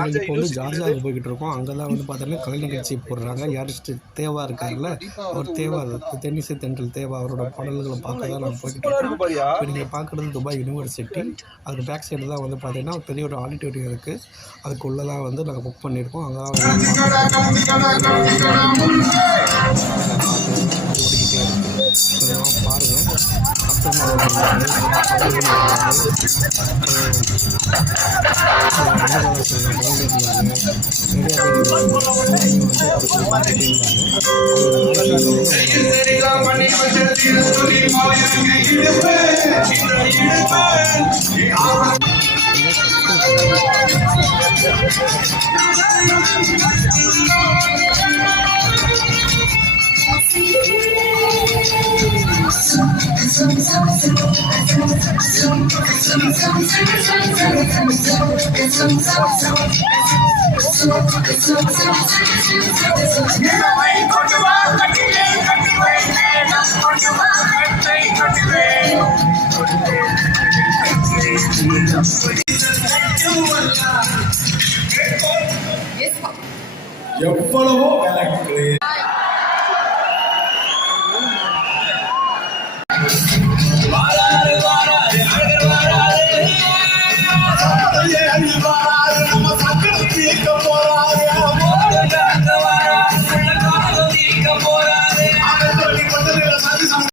அதில் இப்போ வந்து ஜார்ஜியாவுக்கு போய்கிட்டு இருக்கோம். அங்கே தான் வந்து பார்த்தீங்கன்னா கலை நிகழ்ச்சி போடுறாங்க. யாரிஸ்ட் தேவா இருக்கார்ல, அவர் தேவா தென்னிசை தென்றல் தேவா அவரோட பாடல்களை பார்க்க தான் நான் போய்கிட்டு இருக்கோம். இப்போ நீங்கள் பார்க்குறது துபாய் யூனிவர்சிட்டி. அதுக்கு பேக் சைடு தான் வந்து பார்த்தீங்கன்னா ஒரு பெரிய ஒரு ஆடிட்டோரியம் இருக்குது. அதுக்குள்ளே தான் வந்து நாங்கள் புக் பண்ணியிருக்கோம். அங்கே தான் ஓடிக்கிட்டே இருக்குது. பாருங்கள் எவ்வளவோ வேலைக்கு வாராரு வாராரு வாராரு